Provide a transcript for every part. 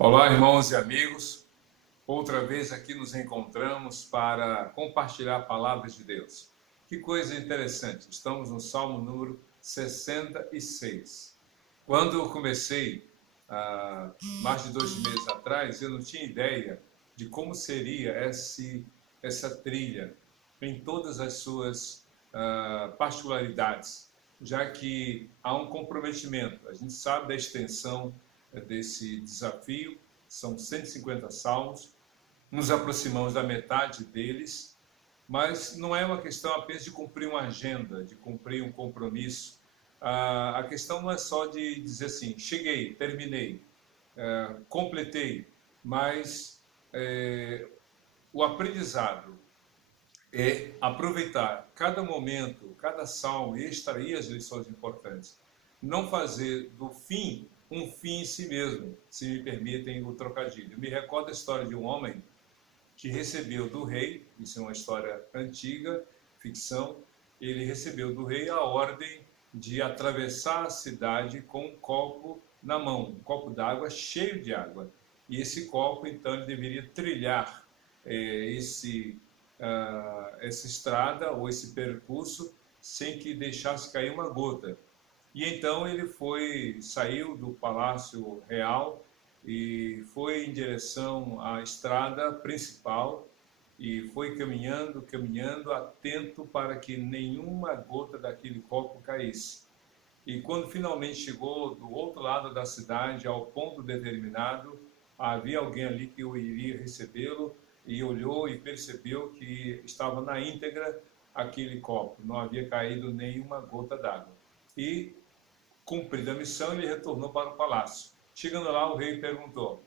Olá, irmãos e amigos. Outra vez aqui nos encontramos para compartilhar a palavra de Deus. Que coisa interessante. Estamos no Salmo número 66. Quando eu comecei, mais de 2 meses atrás, eu não tinha ideia de como seria essa trilha em todas as suas particularidades, já que há um comprometimento. A gente sabe da extensão desse desafio, são 150 salmos, nos aproximamos da metade deles, mas não é uma questão apenas de cumprir uma agenda, de cumprir um compromisso. A questão não é só de dizer assim, cheguei, terminei, completei, mas o aprendizado é aproveitar cada momento, cada salmo e extrair as lições importantes. Não fazer do fim um fim em si mesmo, se me permitem o trocadilho. Me recordo a história de um homem que recebeu do rei, isso é uma história antiga, ficção, ele recebeu do rei a ordem de atravessar a cidade com um copo na mão, um copo d'água cheio de água. E esse copo, então, ele deveria trilhar essa estrada ou esse percurso sem que deixasse cair uma gota. E então ele saiu do Palácio Real e foi em direção à estrada principal e foi caminhando, caminhando, atento para que nenhuma gota daquele copo caísse. E quando finalmente chegou do outro lado da cidade, ao ponto determinado, havia alguém ali que eu iria recebê-lo e olhou e percebeu que estava na íntegra aquele copo, não havia caído nenhuma gota d'água. E, cumprida a missão, ele retornou para o palácio. Chegando lá, o rei perguntou,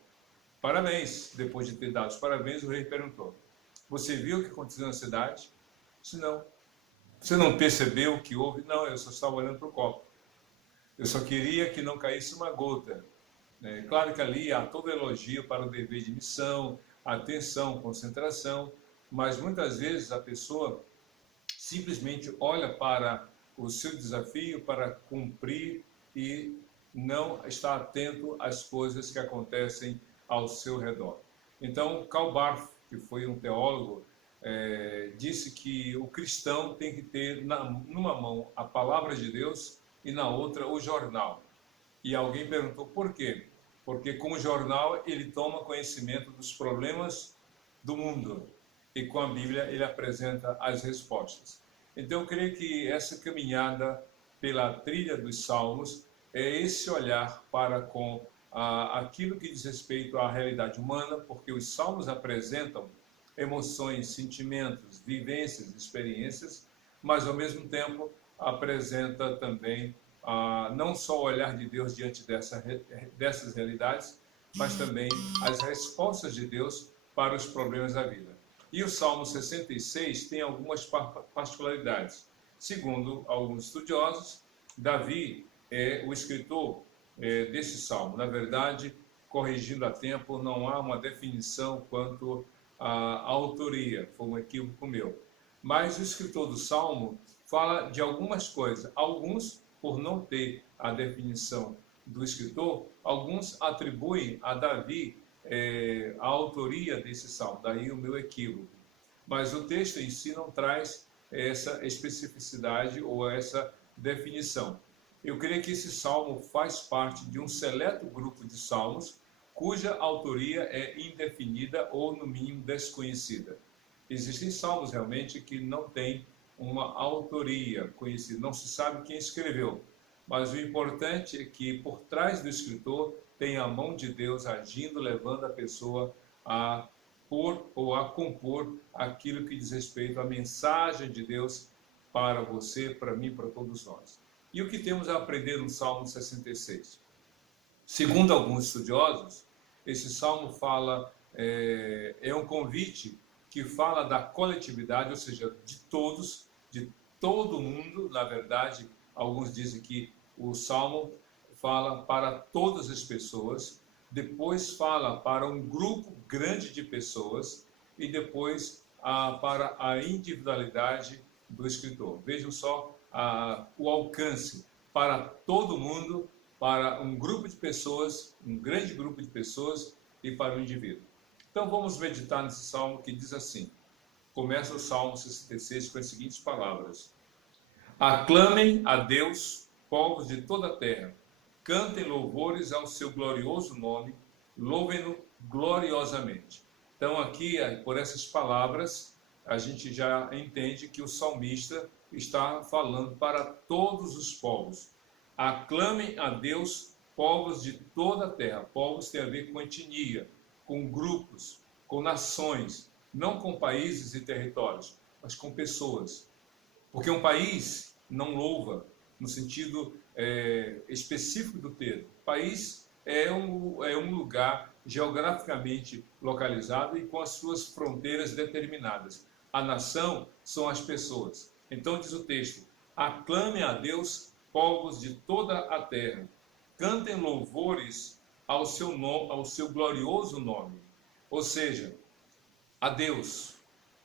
parabéns, depois de ter dado os parabéns, o rei perguntou, você viu o que aconteceu na cidade? Disse, não. Você não percebeu o que houve? Não, eu só estava olhando para o copo. Eu só queria que não caísse uma gota. Claro que ali há todo elogio para o dever de missão, atenção, concentração, mas muitas vezes a pessoa simplesmente olha para o seu desafio para cumprir e não está atento às coisas que acontecem ao seu redor. Então, Karl Barth, que foi um teólogo, disse que o cristão tem que ter numa mão a palavra de Deus e na outra o jornal. E alguém perguntou por quê? Porque com o jornal ele toma conhecimento dos problemas do mundo e com a Bíblia ele apresenta as respostas. Então eu creio que essa caminhada pela trilha dos Salmos é esse olhar para com aquilo que diz respeito à realidade humana, porque os Salmos apresentam emoções, sentimentos, vivências, experiências, mas ao mesmo tempo apresenta também não só o olhar de Deus diante dessas realidades, mas também as respostas de Deus para os problemas da vida. E o Salmo 66 tem algumas particularidades. Segundo alguns estudiosos, Davi é o escritor desse salmo. Na verdade, corrigindo a tempo, não há uma definição quanto à autoria, foi um equívoco meu. Mas o escritor do salmo fala de algumas coisas. Alguns, por não ter a definição do escritor, alguns atribuem a Davi a autoria desse salmo, daí o meu equívoco. Mas o texto em si não traz essa especificidade ou essa definição. Eu creio que esse salmo faz parte de um seleto grupo de salmos cuja autoria é indefinida ou, no mínimo, desconhecida. Existem salmos realmente que não têm uma autoria conhecida, não se sabe quem escreveu, mas o importante é que por trás do escritor tem a mão de Deus agindo, levando a pessoa a pôr ou a compor aquilo que diz respeito à mensagem de Deus para você, para mim, para todos nós. E o que temos a aprender no Salmo 66? Segundo alguns estudiosos, esse salmo é um convite que fala da coletividade, ou seja, de todos, de todo mundo. Na verdade, alguns dizem que o salmo fala para todas as pessoas, depois fala para um grupo grande de pessoas e depois para a individualidade do escritor. Vejam só o alcance para todo mundo, para um grupo de pessoas, um grande grupo de pessoas e para o indivíduo. Então vamos meditar nesse salmo que diz assim. Começa o Salmo 66 com as seguintes palavras. Aclamem a Deus, povos de toda a terra. Cantem louvores ao seu glorioso nome. Louvem-no gloriosamente. Então aqui, por essas palavras, a gente já entende que o salmista está falando para todos os povos. Aclamem a Deus, povos de toda a terra. Povos tem a ver com etnia, com grupos, com nações, não com países e territórios, mas com pessoas. Porque um país não louva no sentido específico do termo. País é um lugar geograficamente localizado e com as suas fronteiras determinadas. A nação são as pessoas. Então diz o texto, aclame a Deus, povos de toda a terra. Cantem louvores ao seu glorioso nome. Ou seja, a Deus,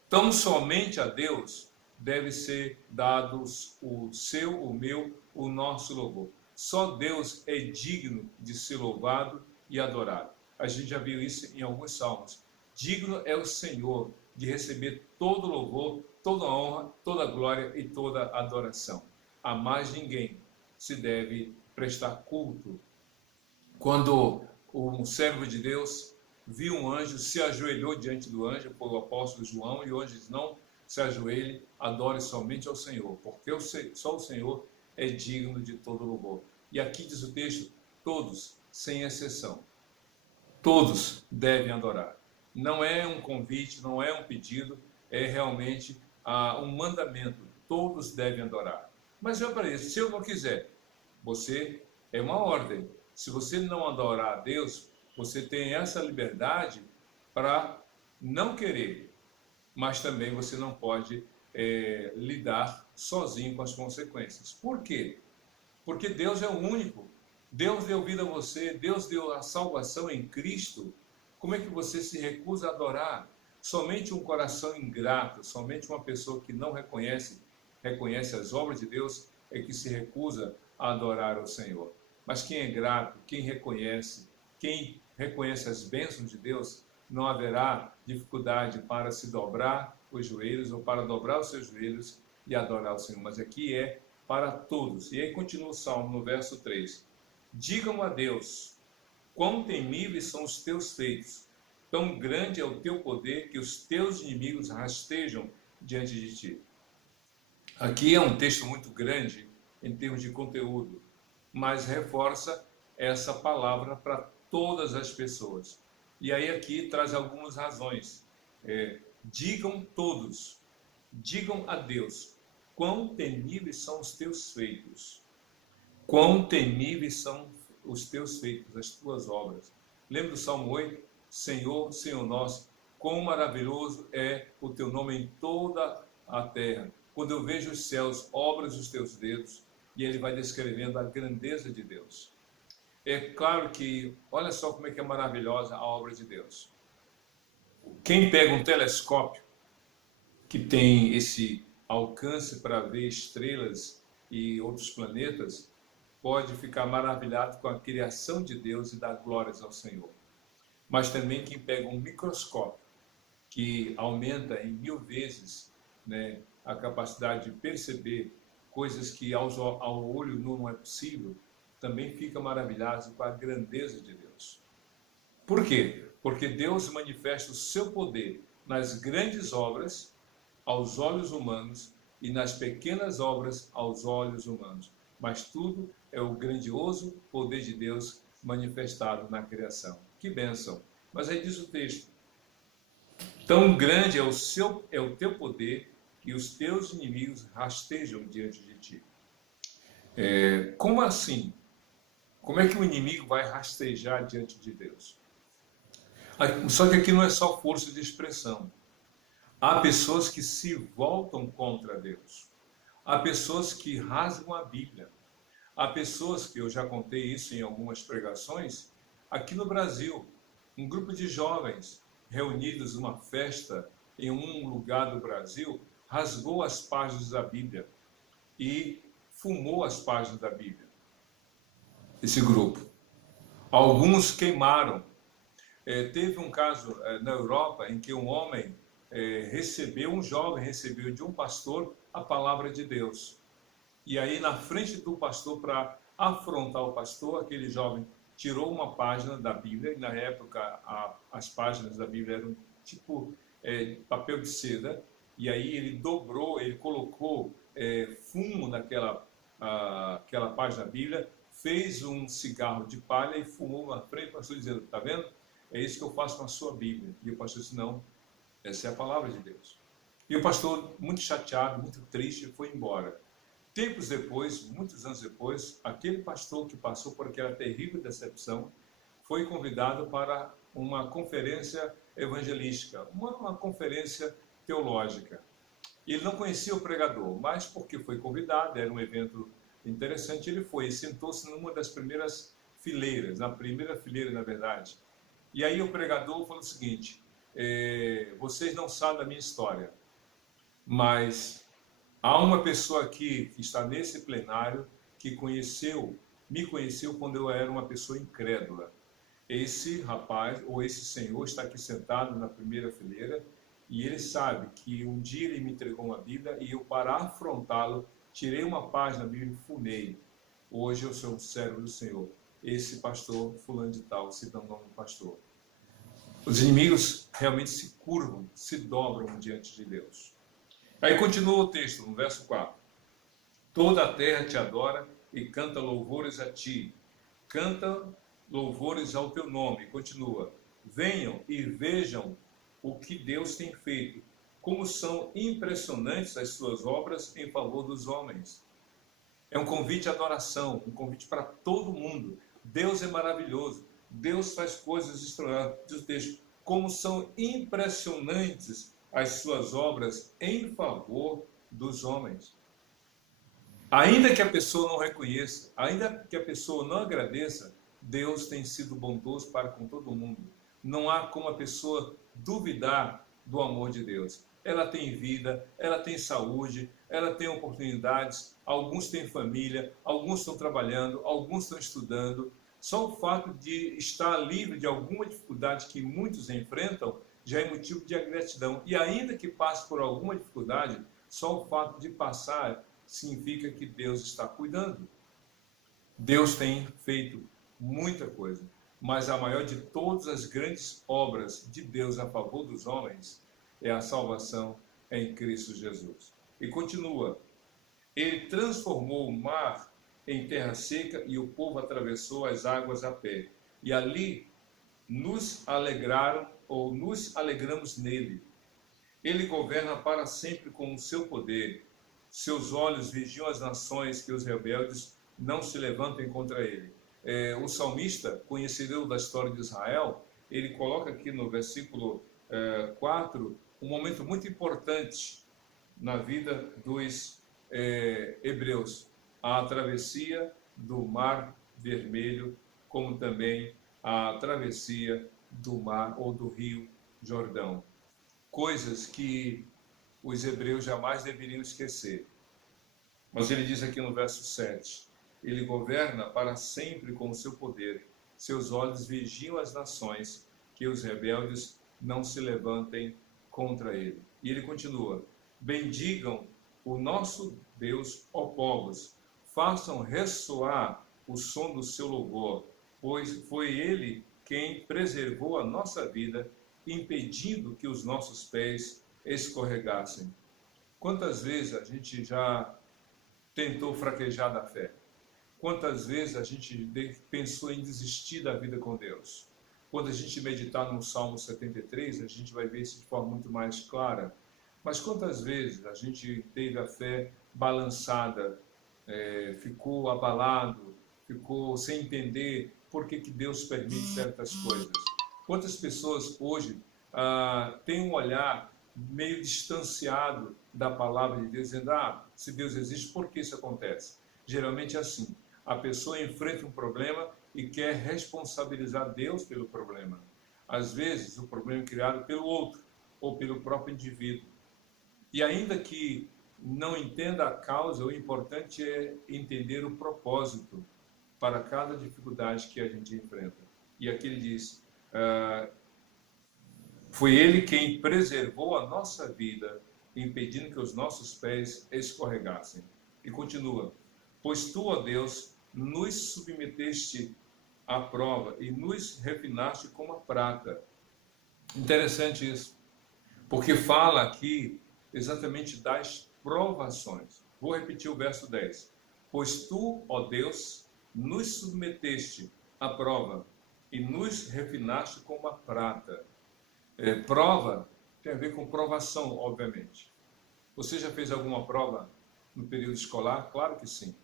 tão somente a Deus deve ser dados o seu, o meu, o nosso louvor. Só Deus é digno de ser louvado e adorado. A gente já viu isso em alguns salmos. Digno é o Senhor de receber todo louvor, toda honra, toda glória e toda adoração. A mais ninguém se deve prestar culto. Quando um servo de Deus viu um anjo, se ajoelhou diante do anjo, foi o apóstolo João, e o anjo diz, não se ajoelhe, adore somente ao Senhor, porque só o Senhor é digno de todo louvor. E aqui diz o texto, todos, sem exceção, todos devem adorar. Não é um convite, não é um pedido, é realmente um mandamento, todos devem adorar. Mas eu para isso, se eu não quiser, você é uma ordem. Se você não adorar a Deus, você tem essa liberdade para não querer, mas também você não pode lidar sozinho com as consequências. Por quê? Porque Deus é o único. Deus deu vida a você, Deus deu a salvação em Cristo. Como é que você se recusa a adorar? Somente um coração ingrato, somente uma pessoa que não reconhece as obras de Deus é que se recusa a adorar o Senhor. Mas quem é grato, quem reconhece as bênçãos de Deus, não haverá dificuldade para se dobrar os joelhos ou para dobrar os seus joelhos e adorar o Senhor. Mas aqui é para todos. E aí continua o Salmo no verso 3. Digam a Deus, quão temíveis são os teus feitos, tão grande é o teu poder que os teus inimigos rastejam diante de ti. Aqui é um texto muito grande em termos de conteúdo, mas reforça essa palavra para todas as pessoas. E aí aqui traz algumas razões. Digam todos, digam a Deus, quão temíveis são os teus feitos. Quão temíveis são os teus feitos, as tuas obras. Lembra do Salmo 8? Senhor, Senhor nosso, quão maravilhoso é o teu nome em toda a terra. Quando eu vejo os céus, obras dos teus dedos, e ele vai descrevendo a grandeza de Deus. É claro que, olha só como é que é maravilhosa a obra de Deus. Quem pega um telescópio, que tem esse alcance para ver estrelas e outros planetas, pode ficar maravilhado com a criação de Deus e dar glórias ao Senhor. Mas também quem pega um microscópio, que aumenta em 1000 vezes, né, a capacidade de perceber coisas que ao olho nu não é possível, também fica maravilhado com a grandeza de Deus. Por quê? Porque Deus manifesta o seu poder nas grandes obras aos olhos humanos e nas pequenas obras aos olhos humanos. Mas tudo é o grandioso poder de Deus manifestado na criação. Que bênção! Mas aí diz o texto, tão grande é o teu poder que os teus inimigos rastejam diante de ti. Como assim? Como é que o inimigo vai rastejar diante de Deus? Só que aqui não é só força de expressão. Há pessoas que se voltam contra Deus. Há pessoas que rasgam a Bíblia. Há pessoas que, eu já contei isso em algumas pregações, aqui no Brasil, um grupo de jovens reunidos numa festa em um lugar do Brasil, rasgou as páginas da Bíblia e fumou as páginas da Bíblia. Esse grupo. Alguns queimaram. Teve um caso na Europa em que um homem um jovem recebeu de um pastor a palavra de Deus. E aí, na frente do pastor, para afrontar o pastor, aquele jovem tirou uma página da Bíblia, e na época as páginas da Bíblia eram tipo papel de seda, e aí ele dobrou, ele colocou fumo naquela aquela página da Bíblia, fez um cigarro de palha e fumou na frente do pastor, dizendo: "Está vendo? É isso que eu faço com a sua Bíblia." E o pastor disse: "Não, essa é a palavra de Deus." E o pastor, muito chateado, muito triste, foi embora. Tempos depois, muitos anos depois, aquele pastor que passou por aquela terrível decepção foi convidado para uma conferência evangelística, uma conferência teológica. Ele não conhecia o pregador, mas porque foi convidado, era um evento interessante, ele foi e sentou-se numa das primeiras fileiras, na primeira fileira, na verdade. E aí o pregador falou o seguinte: vocês não sabem da minha história, mas há uma pessoa aqui que está nesse plenário que me conheceu quando eu era uma pessoa incrédula. Esse rapaz, ou esse senhor, está aqui sentado na primeira fileira e ele sabe que um dia ele me entregou uma Bíblia e eu, para afrontá-lo, tirei uma página da Bíblia e fumei. Hoje eu sou um servo do Senhor. Esse pastor, fulano de tal, citando o nome do pastor. Os inimigos realmente se curvam, se dobram diante de Deus. Aí continua o texto, no verso 4. Toda a terra te adora e canta louvores a ti. Canta louvores ao teu nome. Continua. Venham e vejam o que Deus tem feito. Como são impressionantes as suas obras em favor dos homens. É um convite à adoração, um convite para todo mundo. Deus é maravilhoso. Deus faz coisas extraordinárias. Diz o texto. Como são impressionantes as suas obras em favor dos homens. Ainda que a pessoa não reconheça, ainda que a pessoa não agradeça, Deus tem sido bondoso para com todo mundo. Não há como a pessoa duvidar do amor de Deus. Ela tem vida, ela tem saúde, ela tem oportunidades, alguns têm família, alguns estão trabalhando, alguns estão estudando. Só o fato de estar livre de alguma dificuldade que muitos enfrentam já é motivo de gratidão. E ainda que passe por alguma dificuldade, só o fato de passar significa que Deus está cuidando. Deus tem feito muita coisa, mas a maior de todas as grandes obras de Deus a favor dos homens é a salvação em Cristo Jesus. E continua. Ele transformou o mar em terra seca e o povo atravessou as águas a pé. E ali nos alegramos nele. Ele governa para sempre com o seu poder. Seus olhos vigiam as nações, que os rebeldes não se levantem contra ele. O salmista, conhecedor da história de Israel, ele coloca aqui no versículo 4 um momento muito importante na vida dos hebreus. A travessia do Mar Vermelho, como também a travessia do mar ou do rio Jordão. Coisas que os hebreus jamais deveriam esquecer. Mas ele diz aqui no verso 7, ele governa para sempre com o seu poder, seus olhos vigiam as nações, que os rebeldes não se levantem contra ele. E ele continua, bendigam o nosso Deus, ó povos, façam ressoar o som do seu louvor, pois foi ele quem preservou a nossa vida, impedindo que os nossos pés escorregassem. Quantas vezes a gente já tentou fraquejar da fé? Quantas vezes a gente pensou em desistir da vida com Deus? Quando a gente meditar no Salmo 73, a gente vai ver isso de forma muito mais clara. Mas quantas vezes a gente teve a fé balançada, ficou abalado, ficou sem entender por que Deus permite certas coisas? Quantas pessoas hoje têm um olhar meio distanciado da palavra de Deus, dizendo, se Deus existe, por que isso acontece? Geralmente é assim, a pessoa enfrenta um problema e quer responsabilizar Deus pelo problema. Às vezes, o problema é criado pelo outro, ou pelo próprio indivíduo. E ainda que não entenda a causa, o importante é entender o propósito para cada dificuldade que a gente enfrenta. E aqui ele diz, Foi Ele quem preservou a nossa vida, impedindo que os nossos pés escorregassem. E continua: pois tu, ó Deus, nos submeteste à prova e nos refinaste como a prata. Interessante isso, porque fala aqui exatamente das provações. Vou repetir o verso 10. Pois tu, ó Deus, nos submeteste à prova e nos refinaste como a prata. Prova tem a ver com provação, obviamente. Você já fez alguma prova no período escolar? Claro que sim.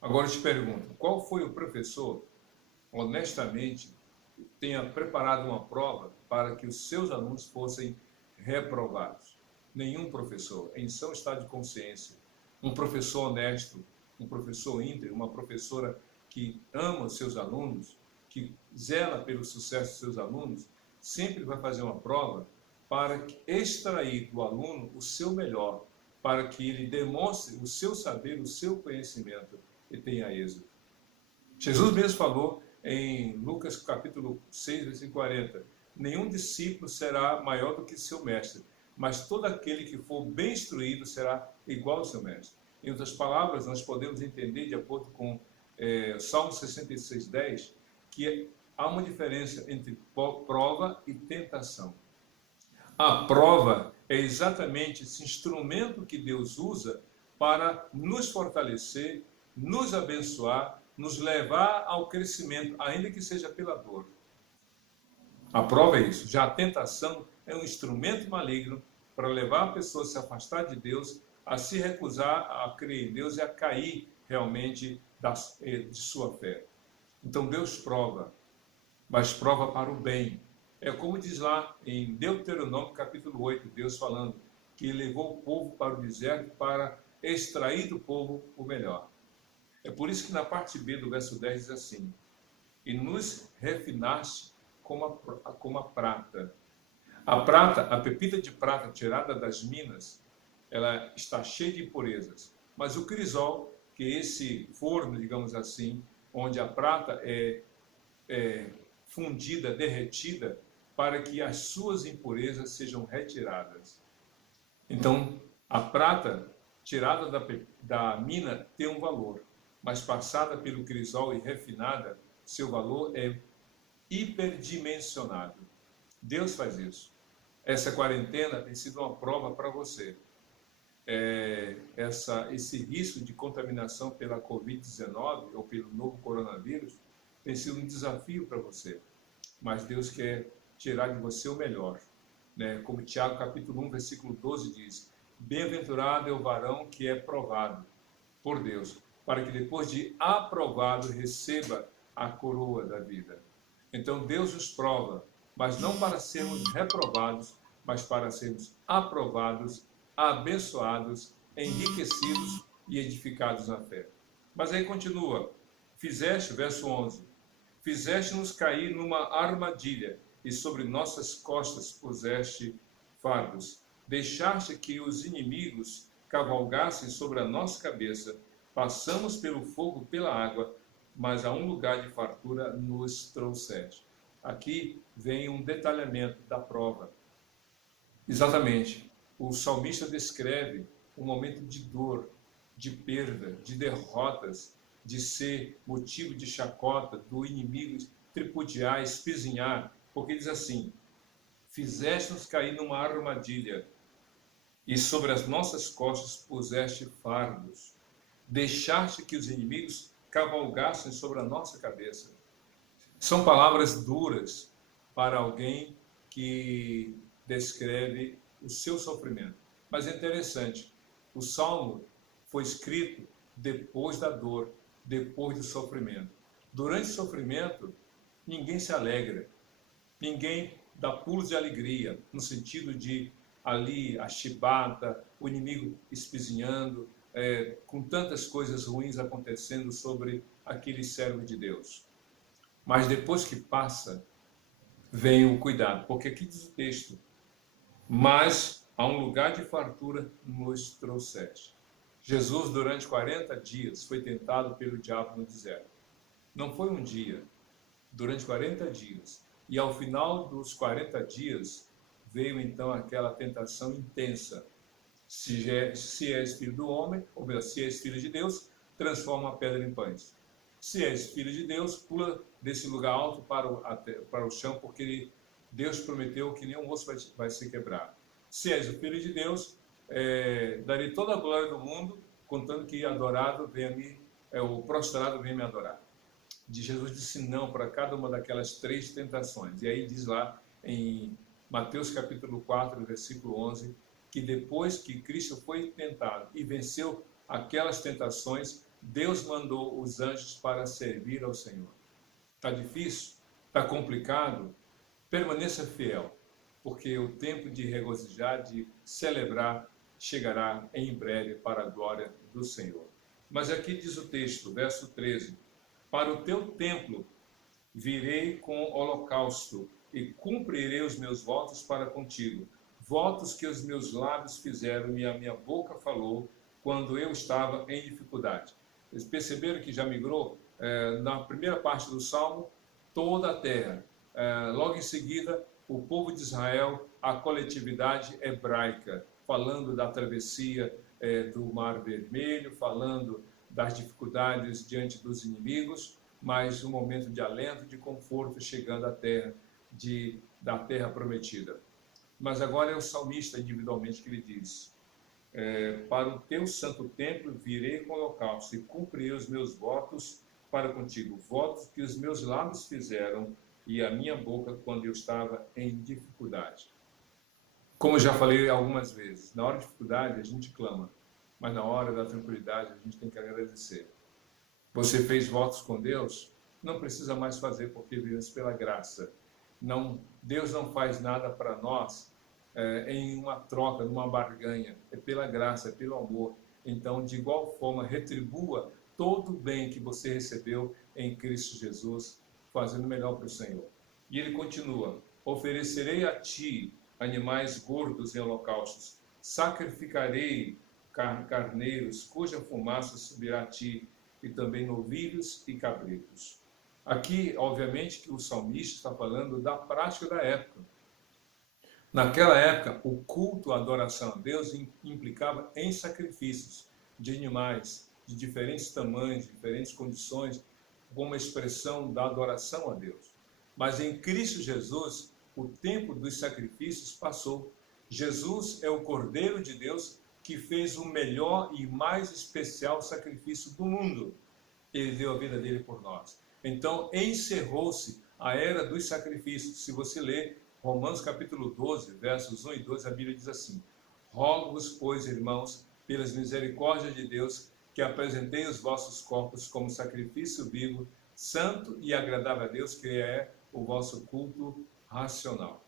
Agora eu te pergunto, qual foi o professor, honestamente, tenha preparado uma prova para que os seus alunos fossem reprovados? Nenhum professor, em são estado de consciência. Um professor honesto, um professor íntegro, uma professora que ama os seus alunos, que zela pelo sucesso dos seus alunos, sempre vai fazer uma prova para extrair do aluno o seu melhor, para que ele demonstre o seu saber, o seu conhecimento e tenha êxito. Jesus mesmo falou em Lucas capítulo 6, versículo 40, nenhum discípulo será maior do que seu mestre, mas todo aquele que for bem instruído será igual ao seu mestre. Em outras palavras, nós podemos entender, de acordo com Salmo 66, 10, que há uma diferença entre prova e tentação. A prova é exatamente esse instrumento que Deus usa para nos fortalecer, nos abençoar, nos levar ao crescimento, ainda que seja pela dor. A prova é isso. Já a tentação é um instrumento maligno para levar a pessoa a se afastar de Deus, a se recusar a crer em Deus e a cair realmente de sua fé. Então Deus prova, mas prova para o bem. É como diz lá em Deuteronômio capítulo 8, Deus falando que levou o povo para o deserto para extrair do povo o melhor. É por isso que na parte B do verso 10 diz assim: e nos refinaste como a prata. A prata, a pepita de prata tirada das minas, ela está cheia de impurezas. Mas o crisol, que é esse forno, digamos assim, onde a prata é fundida, derretida, para que as suas impurezas sejam retiradas. Então, a prata tirada da mina tem um valor, mas passada pelo crisol e refinada, seu valor é hiperdimensionado. Deus faz isso. Essa quarentena tem sido uma prova para você. Esse risco de contaminação pela Covid-19 ou pelo novo coronavírus tem sido um desafio para você. Mas Deus quer tirar de você o melhor. Como Tiago capítulo 1, versículo 12 diz: bem-aventurado é o varão que é provado por Deus, para que depois de aprovado receba a coroa da vida. Então Deus nos prova, mas não para sermos reprovados, mas para sermos aprovados, abençoados, enriquecidos e edificados na fé. Mas aí continua, verso 11, fizeste-nos cair numa armadilha, e sobre nossas costas puseste fardos. Deixaste que os inimigos cavalgassem sobre a nossa cabeça. Passamos pelo fogo, pela água, mas a um lugar de fartura nos trouxeste. Aqui vem um detalhamento da prova. Exatamente, o salmista descreve um momento de dor, de perda, de derrotas, de ser motivo de chacota, do inimigo tripudiar, espizinhar, porque diz assim: fizeste-nos cair numa armadilha, e sobre as nossas costas puseste fardos. Deixaste que os inimigos cavalgassem sobre a nossa cabeça. São palavras duras para alguém que descreve o seu sofrimento. Mas é interessante, o Salmo foi escrito depois da dor, depois do sofrimento. Durante o sofrimento, ninguém se alegra, ninguém dá pulos de alegria, no sentido de ali a chibata, o inimigo espizinhando, com tantas coisas ruins acontecendo sobre aquele servo de Deus. Mas depois que passa, vem o cuidado, porque aqui diz o texto: mas a um lugar de fartura nos trouxeste. Jesus, durante 40 dias, foi tentado pelo diabo no deserto. Não foi um dia, durante 40 dias. E ao final dos 40 dias, veio então aquela tentação intensa. Se és filho do homem, ou melhor, se és filho de Deus, transforma a pedra em pães. Se és filho de Deus, pula desse lugar alto para o chão, porque Deus prometeu que nenhum osso vai se quebrar. Se és o filho de Deus, darei toda a glória do mundo, contando que o prostrado venha me adorar. Jesus disse não para cada uma daquelas 3 tentações. E aí diz lá em Mateus capítulo 4, versículo 11, que depois que Cristo foi tentado e venceu aquelas tentações, Deus mandou os anjos para servir ao Senhor. Está difícil? Está complicado? Permaneça fiel, porque o tempo de regozijar, de celebrar, chegará em breve para a glória do Senhor. Mas aqui diz o texto, verso 13, para o teu templo virei com holocausto e cumprirei os meus votos para contigo, votos que os meus lábios fizeram e a minha boca falou quando eu estava em dificuldade. Eles perceberam que já migrou na primeira parte do Salmo toda a terra. Logo em seguida, o povo de Israel, a coletividade hebraica, falando da travessia do Mar Vermelho, falando das dificuldades diante dos inimigos, mas um momento de alento, de conforto, chegando à terra, da terra prometida. Mas agora é o salmista individualmente que lhe diz, para o teu santo templo virei com holocausto e cumprirei os meus votos para contigo, votos que os meus lábios fizeram e a minha boca quando eu estava em dificuldade. Como eu já falei algumas vezes, na hora de dificuldade a gente clama, mas na hora da tranquilidade a gente tem que agradecer. Você fez votos com Deus? Não precisa mais fazer, porque vivemos pela graça. Deus não faz nada para nós em uma troca, numa barganha. É pela graça, é pelo amor. Então, de igual forma, retribua todo o bem que você recebeu em Cristo Jesus, fazendo melhor para o Senhor. E ele continua, oferecerei a ti animais gordos em holocaustos, sacrificarei carneiros, cuja fumaça subirá a ti, e também novilhos e cabritos. Aqui, obviamente, que o salmista está falando da prática da época. Naquela época, o culto, a adoração a Deus implicava em sacrifícios de animais de diferentes tamanhos, diferentes condições, como expressão da adoração a Deus. Mas em Cristo Jesus, o tempo dos sacrifícios passou. Jesus é o Cordeiro de Deus que fez o melhor e mais especial sacrifício do mundo. Ele deu a vida dele por nós. Então, encerrou-se a era dos sacrifícios. Se você ler Romanos capítulo 12, versos 1 e 2, a Bíblia diz assim, rogo-vos, pois, irmãos, pelas misericórdias de Deus, que apresentei os vossos corpos como sacrifício vivo, santo e agradável a Deus, que é o vosso culto racional.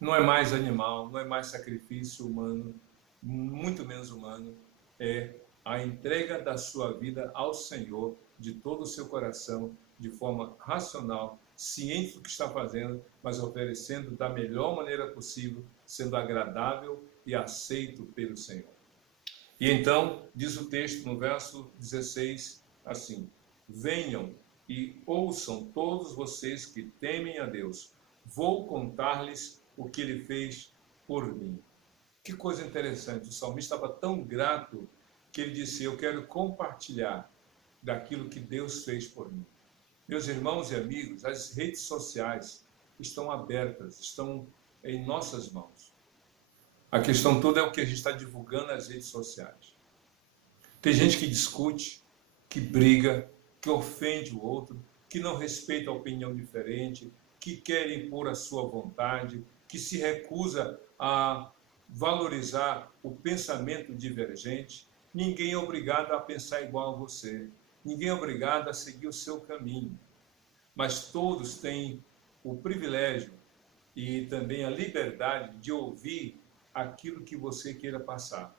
Não é mais animal, não é mais sacrifício humano, muito menos humano, é a entrega da sua vida ao Senhor, de todo o seu coração, de forma racional, ciente do que está fazendo, mas oferecendo da melhor maneira possível, sendo agradável e aceito pelo Senhor. E então, diz o texto no verso 16, assim, venham e ouçam todos vocês que temem a Deus, vou contar-lhes o que ele fez por mim. Que coisa interessante, o salmista estava tão grato que ele disse, eu quero compartilhar daquilo que Deus fez por mim. Meus irmãos e amigos, as redes sociais estão abertas, estão em nossas mãos. A questão toda é o que a gente está divulgando nas redes sociais. Tem gente que discute, que briga, que ofende o outro, que não respeita a opinião diferente, que quer impor a sua vontade, que se recusa a valorizar o pensamento divergente. Ninguém é obrigado a pensar igual a você. Ninguém é obrigado a seguir o seu caminho. Mas todos têm o privilégio e também a liberdade de ouvir aquilo que você queira passar.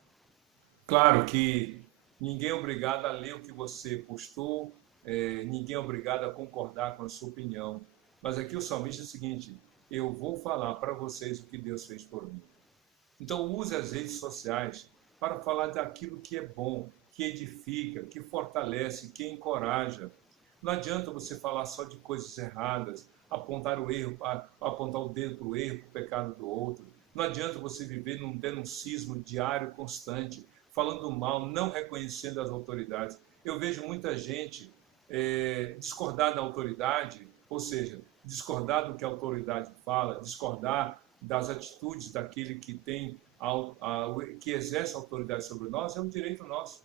Claro que ninguém é obrigado a ler o que você postou, ninguém é obrigado a concordar com a sua opinião. Mas aqui o salmista é o seguinte, eu vou falar para vocês o que Deus fez por mim. Então use as redes sociais para falar daquilo que é bom, que edifica, que fortalece, que encoraja. Não adianta você falar só de coisas erradas. apontar o erro, apontar o dedo para o erro, para o pecado do outro. Não adianta você viver num denuncismo diário, constante, falando mal, não reconhecendo as autoridades. Eu vejo muita gente discordar da autoridade, ou seja, discordar do que a autoridade fala, discordar das atitudes daquele que tem que exerce autoridade sobre nós, é um direito nosso.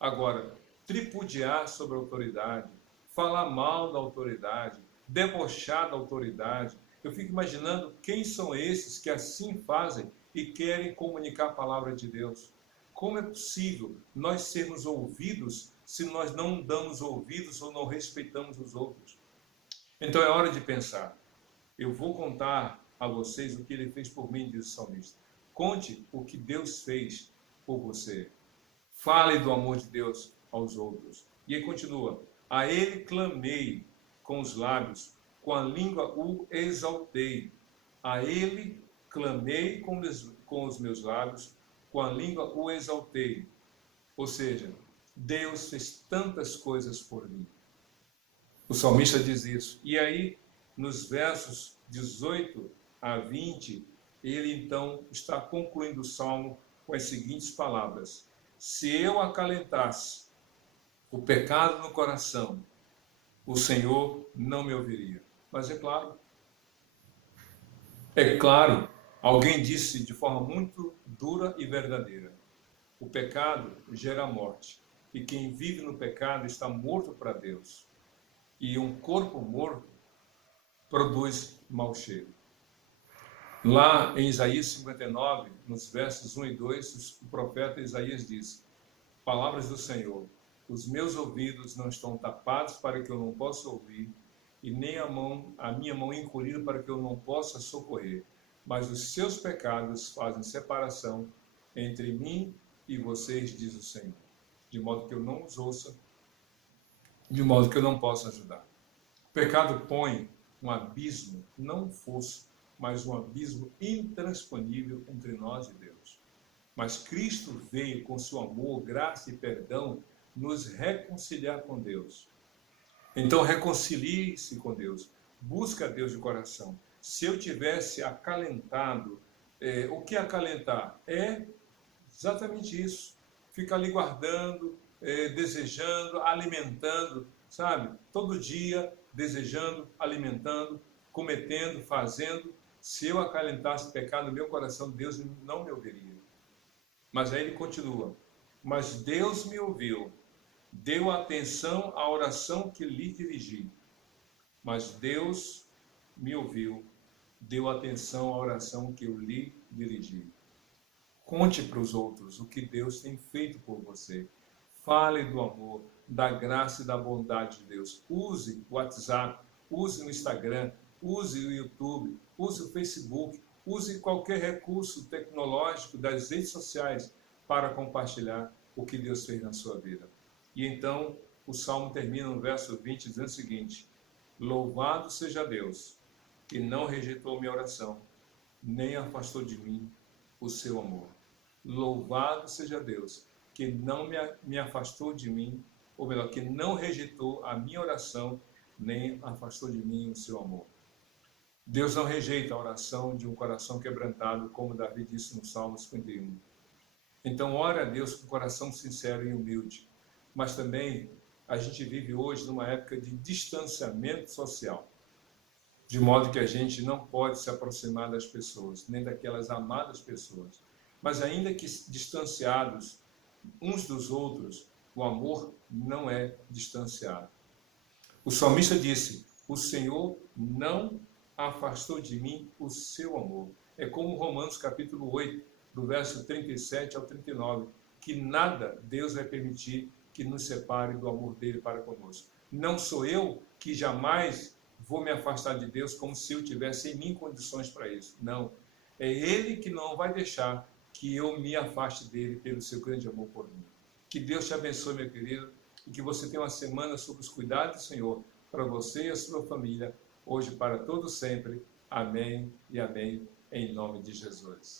Agora, tripudiar sobre a autoridade, falar mal da autoridade, debochar da autoridade, eu fico imaginando quem são esses que assim fazem e querem comunicar a palavra de Deus. Como é possível nós sermos ouvidos se nós não damos ouvidos ou não respeitamos os outros? Então é hora de pensar. Eu vou contar a vocês o que ele fez por mim, diz o salmista. Conte o que Deus fez por você. Fale do amor de Deus aos outros. E ele continua. A ele clamei com os lábios, com a língua o exaltei. A ele clamei com os meus lábios, com a língua o exaltei. Ou seja, Deus fez tantas coisas por mim. O salmista diz isso. E aí, nos versos 18 a 20, ele então está concluindo o salmo com as seguintes palavras. Se eu acalentasse o pecado no coração, o Senhor não me ouviria. Mas é claro, alguém disse de forma muito dura e verdadeira, o pecado gera morte, e quem vive no pecado está morto para Deus. E um corpo morto produz mau cheiro. Lá em Isaías 59, nos versos 1 e 2, o profeta Isaías diz, palavras do Senhor, os meus ouvidos não estão tapados para que eu não possa ouvir, e nem a minha mão encolhida para que eu não possa socorrer, mas os seus pecados fazem separação entre mim e vocês, diz o Senhor, de modo que eu não os ouça, de modo que eu não possa ajudar. O pecado põe um abismo, não um fosso, mas um abismo intransponível entre nós e Deus. Mas Cristo veio com seu amor, graça e perdão nos reconciliar com Deus. Então reconcilie-se com Deus, busca Deus de coração. Se eu tivesse acalentado, o que é acalentar? É exatamente isso, ficar ali guardando, desejando, alimentando, sabe? Todo dia desejando, alimentando, cometendo, fazendo. Se eu acalentasse o pecado no meu coração, Deus não me ouviria. Mas aí ele continua. Mas Deus me ouviu, deu atenção à oração que lhe dirigi. Mas Deus me ouviu, deu atenção à oração que eu lhe dirigi. Conte para os outros o que Deus tem feito por você. Fale do amor, da graça e da bondade de Deus. Use o WhatsApp, use o Instagram, use o YouTube, use o Facebook, use qualquer recurso tecnológico das redes sociais para compartilhar o que Deus fez na sua vida. E então o Salmo termina no verso 20 dizendo o seguinte, louvado seja Deus, que não rejeitou minha oração, nem afastou de mim o seu amor. Louvado seja Deus, que não me afastou de mim, ou melhor, que não rejeitou a minha oração, nem afastou de mim o seu amor. Deus não rejeita a oração de um coração quebrantado, como Davi disse no Salmo 51. Então, ore a Deus com coração sincero e humilde. Mas também, a gente vive hoje numa época de distanciamento social, de modo que a gente não pode se aproximar das pessoas, nem daquelas amadas pessoas. Mas ainda que distanciados uns dos outros, o amor não é distanciado. O salmista disse, o Senhor não afastou de mim o seu amor. É como Romanos capítulo 8, do verso 37 ao 39, que nada Deus vai permitir que nos separe do amor dele para conosco. Não sou eu que jamais vou me afastar de Deus como se eu tivesse em mim condições para isso. Não. É ele que não vai deixar que eu me afaste dele pelo seu grande amor por mim. Que Deus te abençoe, meu querido, e que você tenha uma semana sob os cuidados do Senhor para você e a sua família, hoje para todo sempre. Amém e amém, em nome de Jesus.